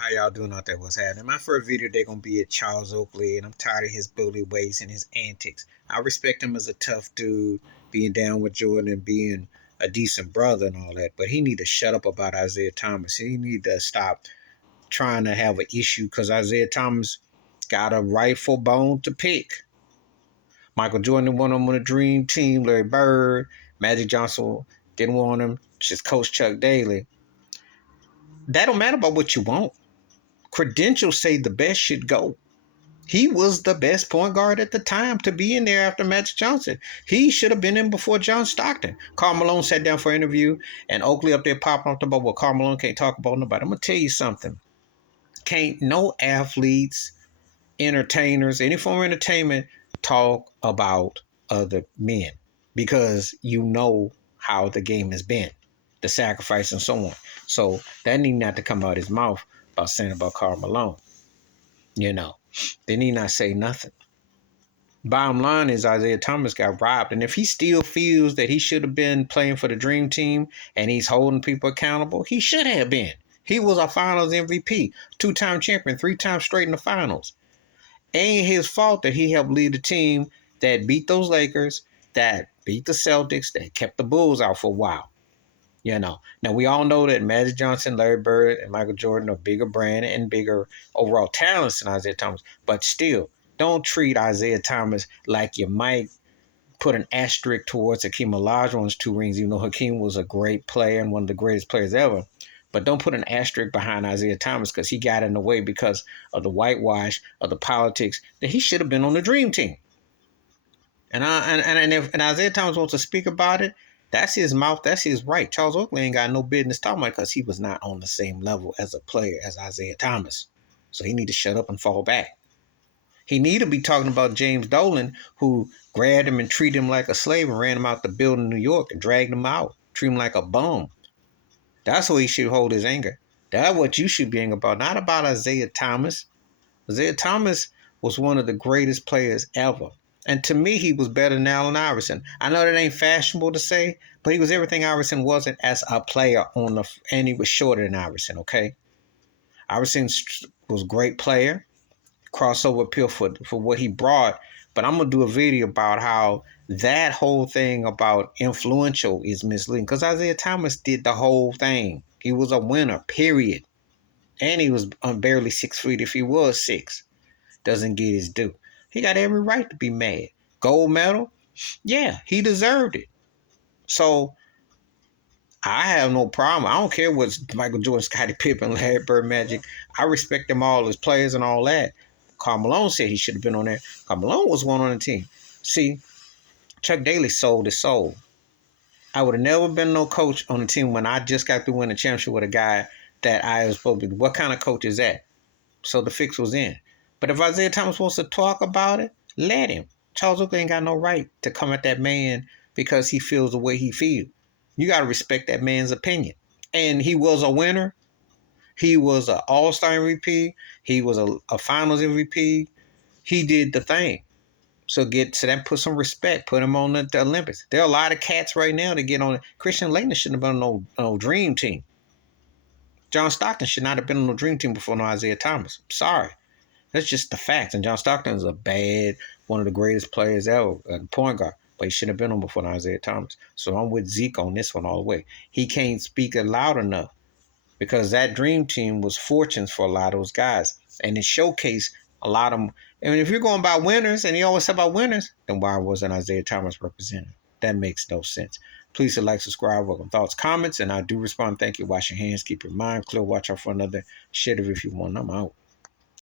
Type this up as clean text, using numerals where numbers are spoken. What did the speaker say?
How y'all doing out there? What's happening? My first video, they're gonna be at Charles Oakley, and I'm tired of his bully ways and his antics. I respect him as a tough dude, being down with Jordan and being a decent brother and all that. But he need to shut up about Isiah Thomas. He need to stop trying to have an issue because Isiah Thomas got a rightful bone to pick. Michael Jordan won him on a dream team. Larry Bird, Magic Johnson didn't want him. Just Coach Chuck Daly. That don't matter about what you want. Credentials say the best should go. He was the best point guard at the time to be in there after Magic Johnson. He should have been in before John Stockton. Karl Malone sat down for an interview, and Oakley up there popping off the ball. Well, Karl Malone can't talk about nobody. I'm going to tell you something. Can't no athletes, entertainers, any form of entertainment talk about other men because you know how the game has been, the sacrifice and so on. So that need not to come out his mouth about saying about Karl Malone. You know, they need not say nothing. Bottom line is Isiah Thomas got robbed. And if he still feels that he should have been playing for the Dream Team and he's holding people accountable, he should have been. He was a finals MVP, 2-time champion, 3 times straight in the finals. Ain't his fault that he helped lead a team that beat those Lakers, that beat the Celtics, that kept the Bulls out for a while. You know, now we all know that Magic Johnson, Larry Bird, and Michael Jordan are bigger brand and bigger overall talents than Isiah Thomas. But still, don't treat Isiah Thomas like you might put an asterisk towards Hakeem Olajuwon's 2 rings. You know, Hakeem was a great player and one of the greatest players ever. But don't put an asterisk behind Isiah Thomas because he got in the way because of the whitewash of the politics that he should have been on the Dream Team. And if Isiah Thomas wants to speak about it, that's his mouth. That's his right. Charles Oakley ain't got no business talking about it because he was not on the same level as a player as Isiah Thomas. So he need to shut up and fall back. He need to be talking about James Dolan, who grabbed him and treated him like a slave and ran him out the building in New York and dragged him out, treat him like a bum. That's where he should hold his anger. That's what you should be angry about, not about Isiah Thomas. Isiah Thomas was one of the greatest players ever. And to me, he was better than Allen Iverson. I know that ain't fashionable to say, but he was everything Iverson wasn't as a player and he was shorter than Iverson, okay? Iverson was a great player, crossover appeal for what he brought. But I'm going to do a video about how that whole thing about influential is misleading. Because Isiah Thomas did the whole thing. He was a winner, period. And he was barely 6 feet if he was 6. Doesn't get his due. He got every right to be mad. Gold medal? Yeah, he deserved it. So I have no problem. I don't care what Michael Jordan, Scottie Pippen, Larry Bird, Magic. I respect them all as players and all that. Karl Malone said he should have been on there. Karl Malone was one on the team. See, Chuck Daly sold his soul. I would have never been no coach on the team when I just got through winning a championship with a guy that I was supposed to be. What kind of coach is that? So the fix was in. But if Isiah Thomas wants to talk about it, let him. Charles Oakley ain't got no right to come at that man because he feels the way he feels. You got to respect that man's opinion. And he was a winner. He was an all-star MVP. He was a finals MVP. He did the thing. So that put some respect. Put him on the Olympics. There are a lot of cats right now that get on it. Christian Laettner shouldn't have been on no Dream Team. John Stockton should not have been on the Dream Team before no Isiah Thomas. I'm sorry. That's just the facts. And John Stockton is one of the greatest players ever, point guard. But he shouldn't have been on before Isiah Thomas. So I'm with Zeke on this one all the way. He can't speak it loud enough because that Dream Team was fortunes for a lot of those guys. And it showcased a lot of them. And if you're going by winners, and you always say about winners, then why wasn't Isiah Thomas represented? That makes no sense. Please like, subscribe, welcome thoughts, comments, and I do respond. Thank you. Wash your hands. Keep your mind clear. Watch out for another shit if you want. I'm out.